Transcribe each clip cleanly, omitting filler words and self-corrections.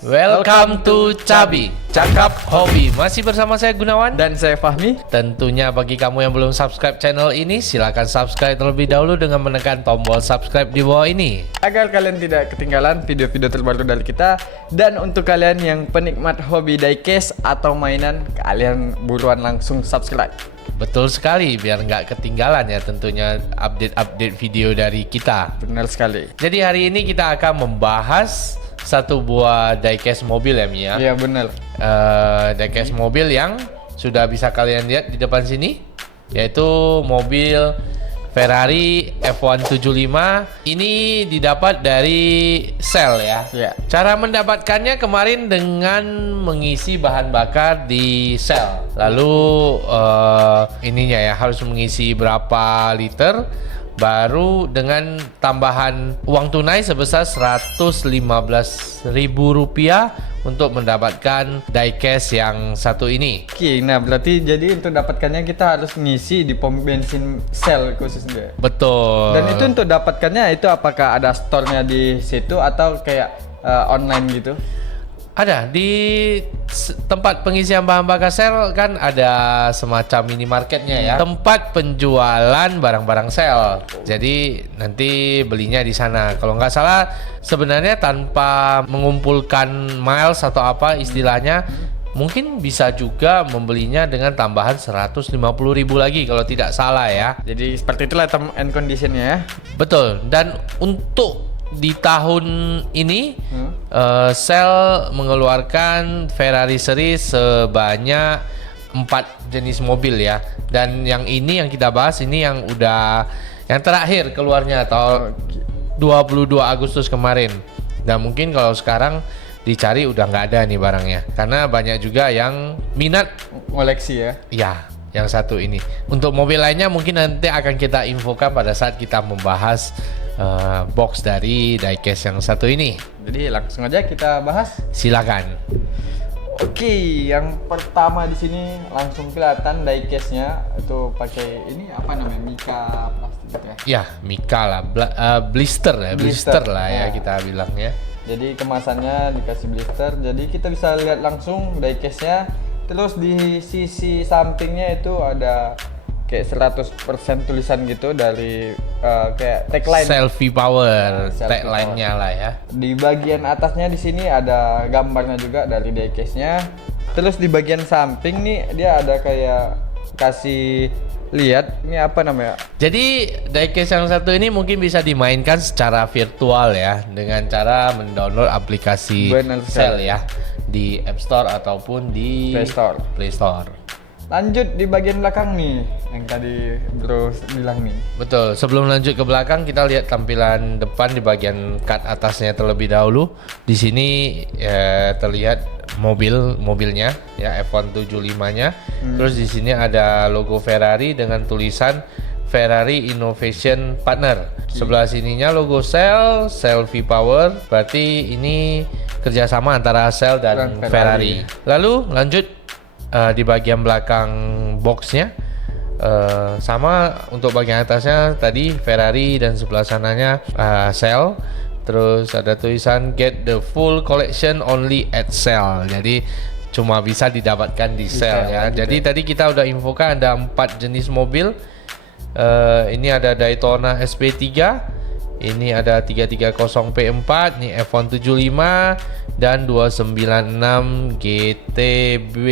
Welcome to Cabi, Cakap Hobi. Masih bersama saya Gunawan. Dan saya Fahmi. Tentunya bagi kamu yang belum subscribe channel ini, silakan subscribe terlebih dahulu dengan menekan tombol subscribe di bawah ini, Agar kalian tidak ketinggalan video-video terbaru dari kita. Dan untuk kalian yang penikmat hobi diecast atau mainan, kalian buruan langsung subscribe. Betul sekali, biar nggak ketinggalan ya tentunya update-update video dari kita. Benar sekali. Jadi hari ini kita akan membahas satu buah diecast mobil ya Mia. Iya benar. Diecast mobil yang sudah bisa kalian lihat di depan sini, yaitu mobil Ferrari F175. Ini didapat dari sel ya. Iya. Cara mendapatkannya kemarin dengan mengisi bahan bakar di sel. Lalu ininya ya harus mengisi berapa liter. Baru dengan tambahan uang tunai sebesar Rp115.000 untuk mendapatkan diecast yang satu ini. Oke, nah berarti jadi untuk dapatkannya kita harus ngisi di pom bensin sel khususnya. Betul. Dan itu untuk dapatkannya itu apakah ada store-nya di situ atau kayak online gitu? Ada di tempat pengisian bahan bakar sel kan ada semacam minimarketnya ya. Tempat penjualan barang-barang sel. Jadi nanti belinya di sana. Kalau nggak salah sebenarnya tanpa mengumpulkan miles atau apa istilahnya, mungkin bisa juga membelinya dengan tambahan 150.000 lagi kalau tidak salah ya. Jadi seperti itulah term and conditionnya ya. Betul. Dan untuk di tahun ini Shell mengeluarkan Ferrari series sebanyak 4 jenis mobil ya. Dan yang ini yang kita bahas ini yang udah yang terakhir keluarnya tahun 22 Agustus kemarin. Dan mungkin kalau sekarang dicari udah nggak ada nih barangnya, karena banyak juga yang minat Koleksi ya. ya yang satu ini. Untuk mobil lainnya mungkin nanti akan kita infokan pada saat kita membahas box dari diecast yang satu ini. Jadi langsung aja kita bahas. Silakan. Oke, yang pertama di sini langsung kelihatan diecast-nya itu pakai ini apa namanya? Mika plastik ya. Ya, Mika lah, blister ya, blister lah ya kita bilangnya. Jadi kemasannya dikasih blister, jadi kita bisa lihat langsung diecast-nya. Terus di sisi sampingnya itu ada kayak 100% tulisan gitu dari kayak tagline. Selfie power, Selfie tagline-nya lah ya. Di bagian atasnya di sini ada gambarnya juga dari diecast-nya. Terus di bagian samping nih dia ada kayak kasih lihat ini apa namanya? Jadi diecast yang satu ini mungkin bisa dimainkan secara virtual ya, dengan cara mendownload aplikasi Shell ya di App Store ataupun di Play Store. Lanjut di bagian belakang nih yang tadi bro bilang nih. Betul, sebelum lanjut ke belakang kita lihat tampilan depan di bagian cut atasnya terlebih dahulu. Di sini terlihat mobilnya ya, F175-nya. Terus di sini ada logo Ferrari dengan tulisan Ferrari Innovation Partner. Sebelah sininya logo Shell, Selfie Power. Berarti ini kerjasama antara Shell dan Ferrari. Lalu lanjut di bagian belakang boxnya sama untuk bagian atasnya tadi Ferrari dan sebelah sananya Shell. Terus ada tulisan get the full collection only at Shell. Jadi cuma bisa didapatkan di Shell ya. Jadi tadi kita udah infokan ada 4 jenis mobil. Ini ada Daytona SP3, ini ada 330P4, ini F175 dan 296 GTB.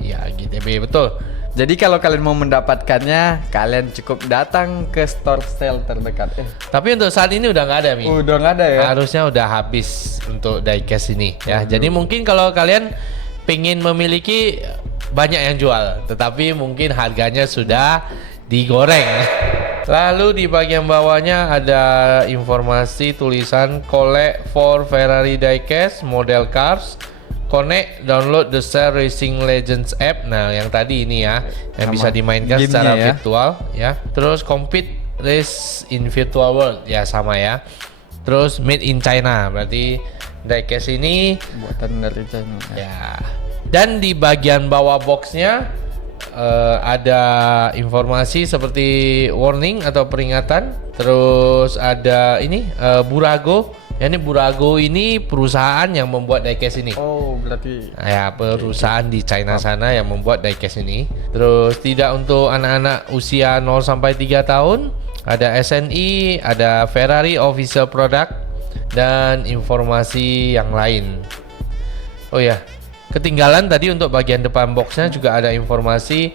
Ya, GTB betul. Jadi kalau kalian mau mendapatkannya, kalian cukup datang ke store Shell terdekat. Tapi untuk saat ini udah nggak ada, Mi. Udah nggak ada ya? Harusnya udah habis untuk diecast ini ya. Jadi mungkin kalau kalian pengen memiliki, banyak yang jual, tetapi mungkin harganya sudah digoreng. Lalu di bagian bawahnya ada informasi tulisan collect for Ferrari diecast model cars, connect, download the Shell Racing Legends app. Nah, yang tadi ini ya, yang bisa dimainkan secara virtual ya. Terus compete race in virtual world ya, sama ya. Terus made in China, berarti diecast ini buatan dari China ya. Dan di bagian bawah boxnya ada informasi seperti warning atau peringatan. Terus ada ini Burago Ya, ini Burago ini perusahaan yang membuat diecast ini. Oh, berarti Ya, perusahaan di China sana yang membuat diecast ini. Terus tidak untuk anak-anak usia 0 sampai 3 tahun, ada SNI, ada Ferrari official product dan informasi yang lain. Oh ya, ketinggalan tadi untuk bagian depan boxnya juga ada informasi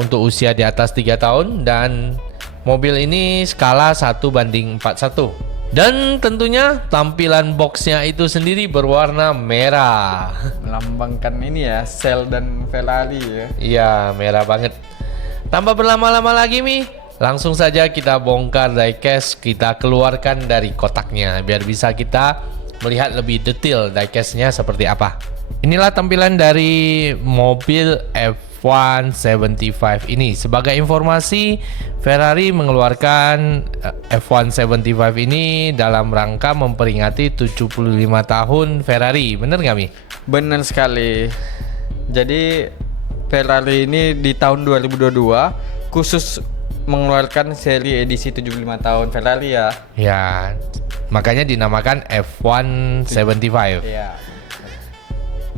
untuk usia di atas 3 tahun dan mobil ini skala 1:41. Dan tentunya tampilan boxnya itu sendiri berwarna merah. melambangkan ini ya, Cell dan Ferrari ya. Iya, merah banget. Tanpa berlama-lama lagi Mi, langsung saja kita bongkar diecast, kita keluarkan dari kotaknya biar bisa kita melihat lebih detail diecastnya seperti apa. Inilah tampilan dari mobil F175 ini. Sebagai informasi, Ferrari mengeluarkan F175 ini dalam rangka memperingati 75 tahun Ferrari. Bener nggak Mi? Benar sekali. Jadi Ferrari ini di tahun 2022 khusus mengeluarkan seri edisi 75 tahun Ferrari ya. Ya, makanya dinamakan F175. Iya.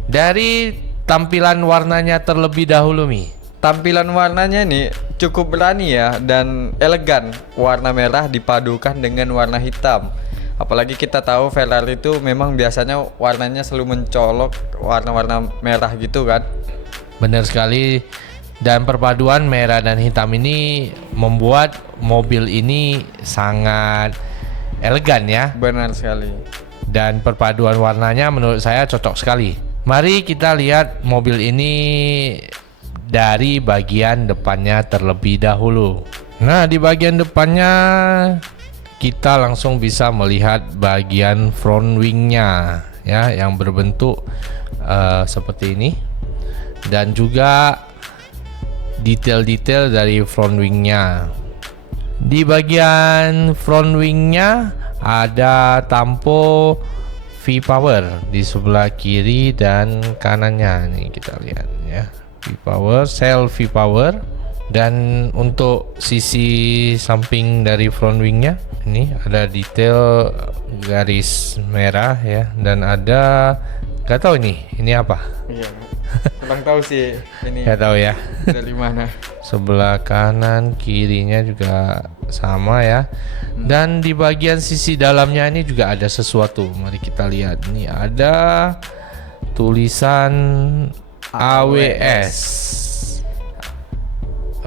Dari tampilan warnanya terlebih dahulu Mi. Tampilan warnanya nih cukup berani ya dan elegan. Warna merah dipadukan dengan warna hitam. Apalagi kita tahu Ferrari itu memang biasanya warnanya selalu mencolok warna-warna merah gitu kan. Benar sekali. Dan perpaduan merah dan hitam ini membuat mobil ini sangat elegan ya. Benar sekali. Dan perpaduan warnanya menurut saya cocok sekali. Mari kita lihat mobil ini dari bagian depannya terlebih dahulu. Nah, di bagian depannya kita langsung bisa melihat bagian front wingnya ya, yang berbentuk seperti ini. Dan juga detail-detail dari front wingnya. Di bagian front wingnya ada tampo V-Power di sebelah kiri dan kanannya. Nih kita lihat ya, V-Power, sel V-Power. Dan untuk sisi samping dari front wingnya ini ada detail garis merah ya, dan ada, nggak tahu ini apa. Iya. Kurang tahu sih ini Nggak tahu ya. dari mana. Sebelah kanan kirinya juga sama ya. Dan di bagian sisi dalamnya ini juga ada sesuatu. Mari kita lihat. Ini ada tulisan AWS.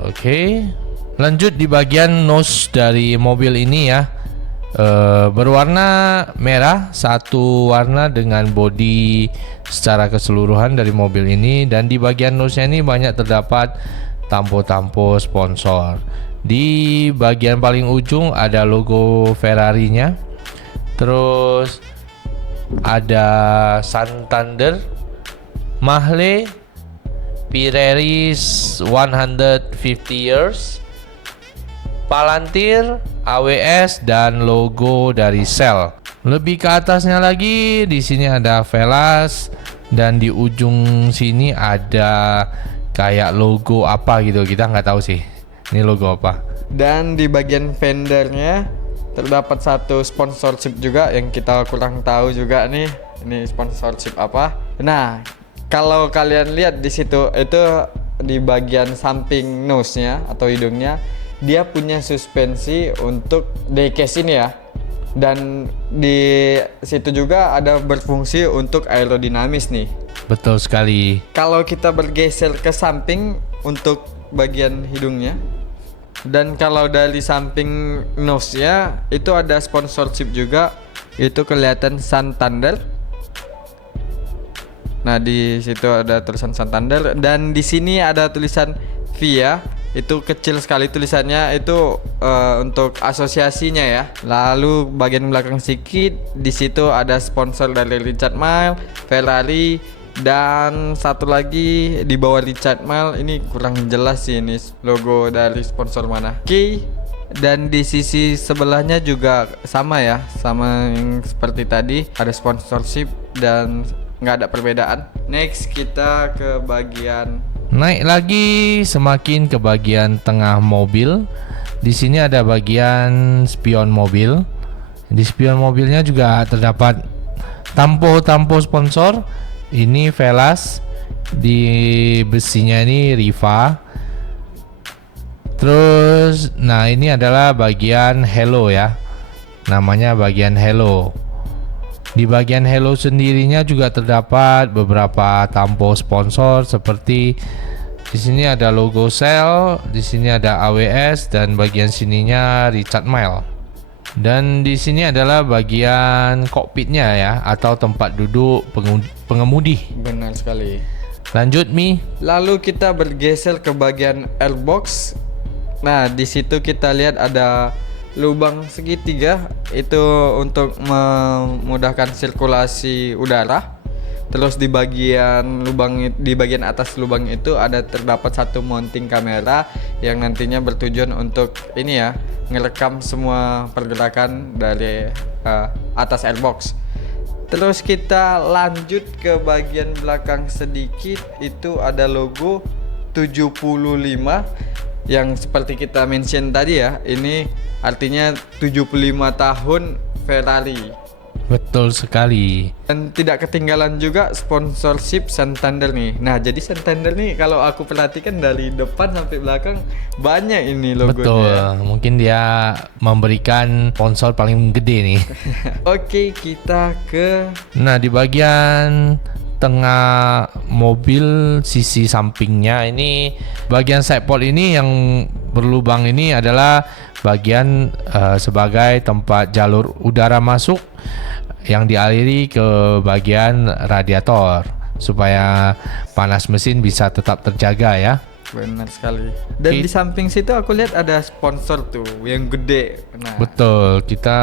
Oke. Lanjut di bagian nose dari mobil ini ya. Berwarna merah, satu warna dengan bodi secara keseluruhan dari mobil ini. Dan di bagian nose-nya ini banyak terdapat tampo-tampo sponsor. Di bagian paling ujung ada logo Ferrari-nya. Terus ada Santander, Mahle, Pirelli 150 years, Palantir, AWS, dan logo dari Shell. Lebih ke atasnya lagi, di sini ada Velas, dan di ujung sini ada kayak logo apa gitu, kita nggak tahu sih ini logo apa. Dan di bagian fendernya terdapat satu sponsorship juga yang kita kurang tahu juga nih. Ini sponsorship apa? Nah, kalau kalian lihat di situ itu di bagian samping nose-nya atau hidungnya, dia punya suspensi untuk diecast ini ya. Dan di situ juga ada berfungsi untuk aerodinamis nih. Betul sekali. Kalau kita bergeser ke samping untuk bagian hidungnya, dan kalau dari samping nose-nya itu ada sponsorship juga, itu kelihatan Santander. Nah, di situ ada tulisan Santander, dan di sini ada tulisan VIA. Itu kecil sekali tulisannya, itu untuk asosiasinya ya. Lalu bagian belakang sedikit, di situ ada sponsor dari Richard Mille, Ferrari, dan satu lagi di bawah Richard Mille. Ini kurang jelas sih ini logo dari sponsor mana. Oke. Dan di sisi sebelahnya juga sama ya, sama yang seperti tadi, ada sponsorship dan nggak ada perbedaan. Next kita ke bagian Naik lagi semakin ke bagian tengah mobil. Di sini ada bagian spion mobil Di spion mobilnya juga terdapat tampo sponsor. Ini Velas, di besinya ini Riva. Terus, nah ini adalah bagian Hello ya, namanya bagian Hello. Di bagian Hello sendirinya juga terdapat beberapa tampo sponsor seperti di sini ada logo Shell, di sini ada AWS, dan bagian sininya Richard Mille. Dan di sini adalah bagian kokpitnya ya, atau tempat duduk pengemudi. Benar sekali. Lanjut Mi. Lalu kita bergeser ke bagian airbox. Nah, di situ kita lihat ada lubang segitiga, itu untuk memudahkan sirkulasi udara. Terus di bagian atas lubang itu terdapat satu mounting kamera yang nantinya bertujuan untuk ini ya, ngerekam semua pergerakan dari atas airbox. Terus kita lanjut ke bagian belakang sedikit, itu ada logo 75 yang seperti kita mention tadi ya. Ini artinya 75 tahun Ferrari. Betul sekali. Dan tidak ketinggalan juga sponsorship Santander nih. Nah, jadi Santander nih kalau aku perhatikan dari depan sampai belakang banyak ini logonya. Betul. Mungkin dia memberikan sponsor paling gede nih. Oke, kita ke Nah, di bagian tengah mobil sisi sampingnya ini, bagian sidepod ini yang berlubang ini adalah bagian sebagai tempat jalur udara masuk yang dialiri ke bagian radiator supaya panas mesin bisa tetap terjaga ya. Benar sekali. Dan di samping situ aku lihat ada sponsor tuh yang gede. Nah, betul, kita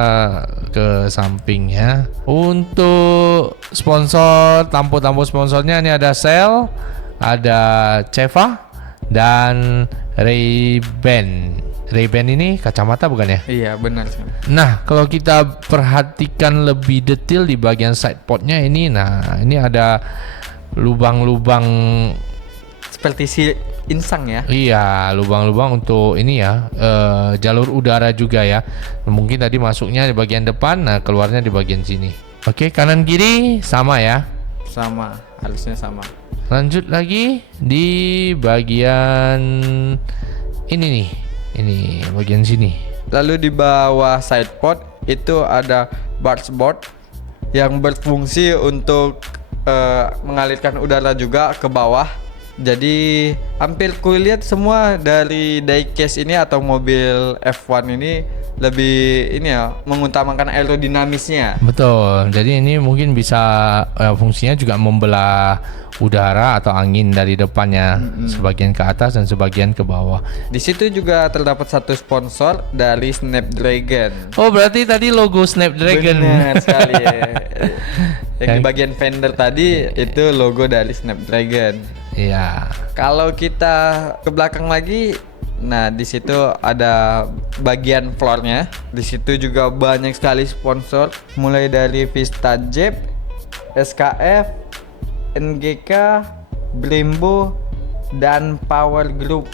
ke samping ya. Untuk sponsor, tampo-tampo sponsornya ini ada Shell, ada Ceva, dan Ray-Ban. Ray-Ban ini kacamata bukan ya? iya, benar sekali. Nah, kalau kita perhatikan lebih detail di bagian sidepodnya ini, nah ini ada lubang-lubang Seperti si insang ya. Iya, lubang-lubang untuk ini ya, jalur udara juga ya. Mungkin tadi masuknya di bagian depan, nah keluarnya di bagian sini. Oke, kanan kiri sama ya. Sama, harusnya sama. Lanjut lagi di bagian ini nih. Ini bagian sini. Lalu di bawah sidepod itu ada bargeboard yang berfungsi untuk mengalirkan udara juga ke bawah. Jadi hampir kulihat semua dari diecast ini atau mobil F1 ini lebih ini ya, mengutamakan aerodinamisnya. Betul. Jadi ini mungkin bisa fungsinya juga membelah udara atau angin dari depannya, sebagian ke atas dan sebagian ke bawah. Di situ juga terdapat satu sponsor dari Snapdragon. Oh, berarti tadi logo Snapdragon. Benar sekali ya. Yang di bagian fender tadi itu logo dari Snapdragon. Iya. Kalau kita ke belakang lagi, nah di situ ada bagian floornya. Di situ juga banyak sekali sponsor, mulai dari Vista Jeep, SKF, NGK, Brembo, dan Power Group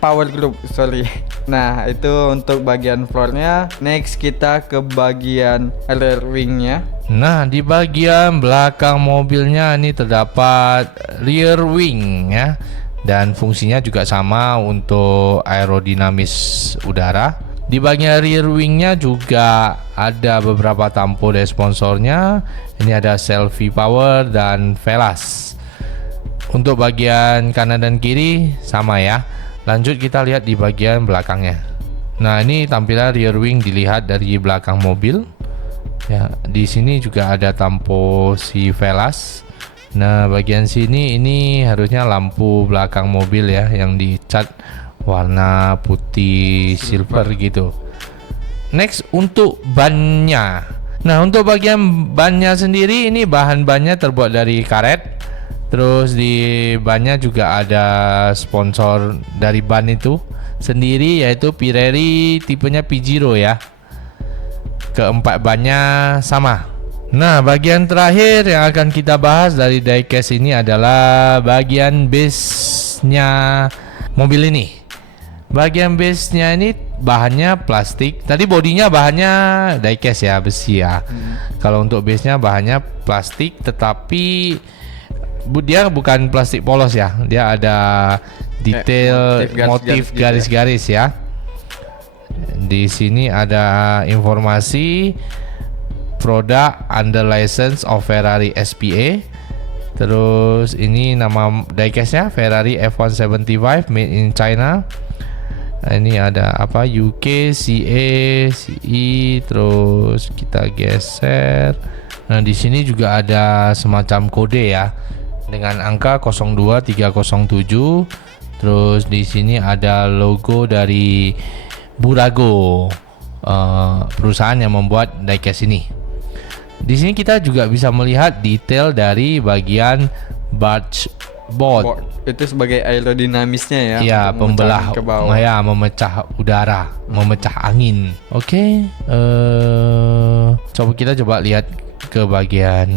Power Group, sorry. Nah, itu untuk bagian floornya. Next kita ke bagian rear wingnya. Nah, di bagian belakang mobilnya ini terdapat rear wing ya. Dan fungsinya juga sama untuk aerodinamis udara. Di bagian rear wingnya juga ada beberapa tampo dari sponsornya. Ini ada Selfie Power dan Velas. Untuk bagian kanan dan kiri sama ya. Lanjut kita lihat di bagian belakangnya. Nah, ini tampilan rear wing dilihat dari belakang mobil. Ya, di sini juga ada tampo si Velas. Nah, bagian sini ini harusnya lampu belakang mobil ya, yang dicat warna putih silver gitu. Next untuk bannya. Nah, untuk bagian bannya sendiri ini bahan bannya terbuat dari karet. Terus di bannya juga ada sponsor dari ban itu sendiri, yaitu Pirelli tipenya P0 ya. Keempat bannya sama. Nah, bagian terakhir yang akan kita bahas dari diecast ini adalah bagian base-nya mobil ini. Bagian base-nya ini bahannya plastik. Tadi bodinya bahannya diecast ya, besi ya. Kalau untuk base-nya bahannya plastik, tetapi dia bukan plastik polos ya. Dia ada detail motif garis-garis ya. Di sini ada informasi produk under license of Ferrari SPA. Terus ini nama diecast-nya Ferrari F175 made in China. Ini ada apa, UK, CA, CE. Terus kita geser. Nah, di sini juga ada semacam kode ya dengan angka 02307. Terus di sini ada logo dari Burago, perusahaan yang membuat diecast ini. Di sini kita juga bisa melihat detail dari bagian barge board. Itu sebagai aerodinamisnya ya. Ya, pembelah ke bawah. ya, memecah udara, memecah angin. Oke, kita coba lihat ke bagian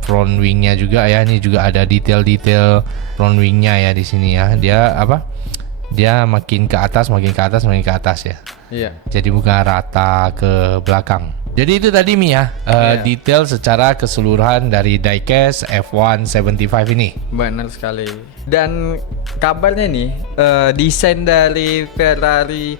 front wingnya juga ya. Ini juga ada detail-detail front wingnya ya di sini ya. Dia apa? Dia makin ke atas, makin ke atas, makin ke atas ya. Iya. Jadi bukan rata ke belakang. Jadi itu tadi Mi ya, detail secara keseluruhan dari diecast F175 ini. Benar sekali. Dan kabarnya nih, desain dari Ferrari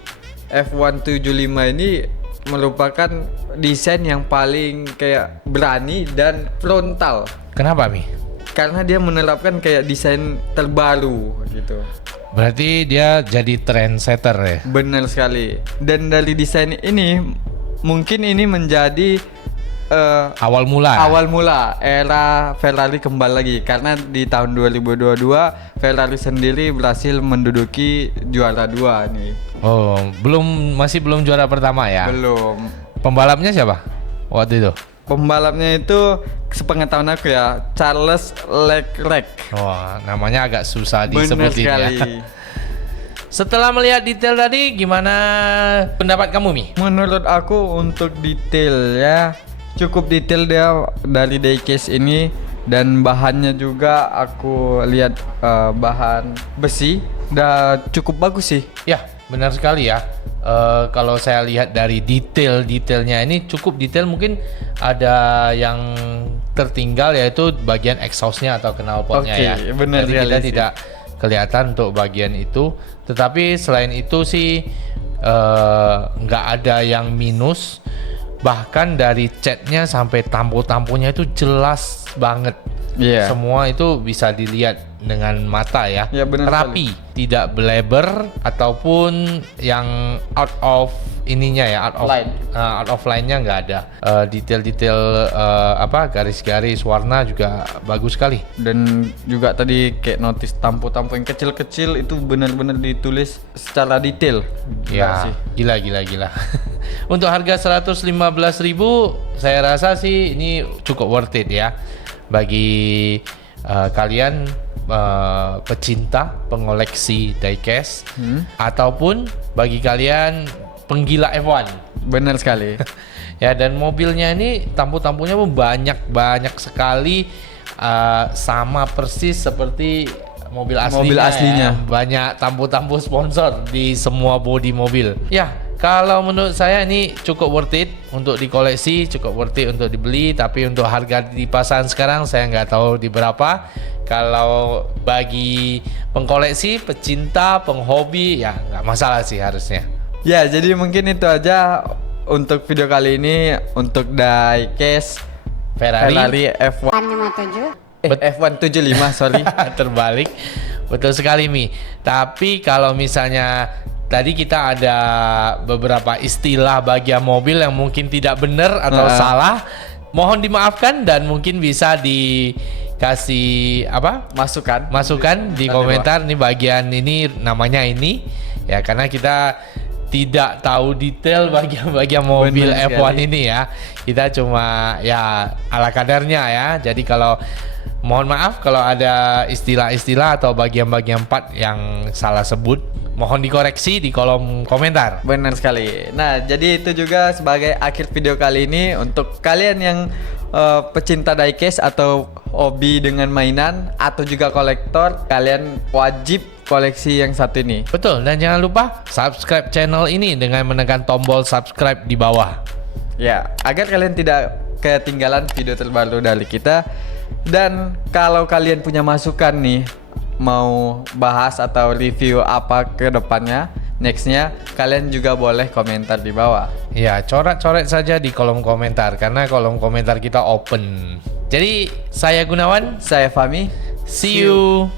F175 ini merupakan desain yang paling kayak berani dan frontal. Kenapa Mi? Karena dia menerapkan kayak desain terbaru gitu. Berarti dia jadi trendsetter ya? Benar sekali. Dan dari desain ini mungkin ini menjadi awal mula era Ferrari kembali lagi, karena di tahun 2022 Ferrari sendiri berhasil menduduki juara 2 nih. Oh, masih belum juara pertama ya? Belum. Pembalapnya siapa waktu itu? Pembalapnya itu sepengetahuan aku ya, Charles Leclerc. Wah, namanya agak susah Benar disebutin sekali. ya. Setelah melihat detail tadi, gimana pendapat kamu Mi? Menurut aku untuk detail ya, cukup detail dia dari diecast ini, dan bahannya juga aku lihat bahan besi, udah cukup bagus sih. Ya, benar sekali ya. Kalau saya lihat dari detailnya ini cukup detail, mungkin ada yang tertinggal yaitu bagian exhaustnya atau knalpotnya ya. Benar. Jadi kita tidak kelihatan untuk bagian itu, tetapi selain itu sih nggak ada yang minus. Bahkan dari catnya sampai tampo-tamponya itu jelas banget. Iya. Semua itu bisa dilihat dengan mata ya. Ya, benar rapi, tidak beleber ataupun yang out of ininya ya, out of line-nya nggak ada. Detail-detail garis-garis warna juga bagus sekali. Dan juga tadi kayak notice tampo-tampo yang kecil-kecil itu benar-benar ditulis secara detail. Ya, gila. Untuk harga 115.000 saya rasa sih ini cukup worth it ya bagi kalian pecinta pengoleksi diecast ataupun bagi kalian penggila F1. Benar sekali. Ya, dan mobilnya ini tampu-tampunya pun banyak sekali, sama persis seperti mobil aslinya. Ya. Banyak tampu-tampu sponsor di semua bodi mobil. Ya, kalau menurut saya ini cukup worth it untuk dikoleksi, cukup worth it untuk dibeli. Tapi untuk harga di pasaran sekarang saya nggak tahu di berapa. Kalau bagi pengkoleksi, pecinta, penghobi, ya nggak masalah sih harusnya. Ya, jadi mungkin itu aja untuk video kali ini untuk diecast Ferrari F175 sorry. Terbalik. Betul sekali Mi. Tapi kalau misalnya tadi kita ada beberapa istilah bagian mobil yang mungkin tidak benar atau salah, mohon dimaafkan dan mungkin bisa dikasih masukan di komentar. Nih bagian ini namanya ini ya, karena kita tidak tahu detail bagian mobil F1 ini ya. Kita cuma ya ala kadarnya ya. Jadi kalau mohon maaf kalau ada istilah-istilah atau bagian-bagian part yang salah sebut, mohon dikoreksi di kolom komentar. Benar sekali. Nah, jadi itu juga sebagai akhir video kali ini untuk kalian yang pecinta diecast atau hobi dengan mainan atau juga kolektor, kalian wajib koleksi yang satu ini. Betul, dan jangan lupa subscribe channel ini dengan menekan tombol subscribe di bawah. Ya, agar kalian tidak ketinggalan video terbaru dari kita. Dan kalau kalian punya masukan nih, mau bahas atau review apa ke depannya, nextnya, kalian juga boleh komentar di bawah. Ya, coret-coret saja di kolom komentar karena kolom komentar kita open. Jadi, saya Gunawan, Saya Fahmi. see you.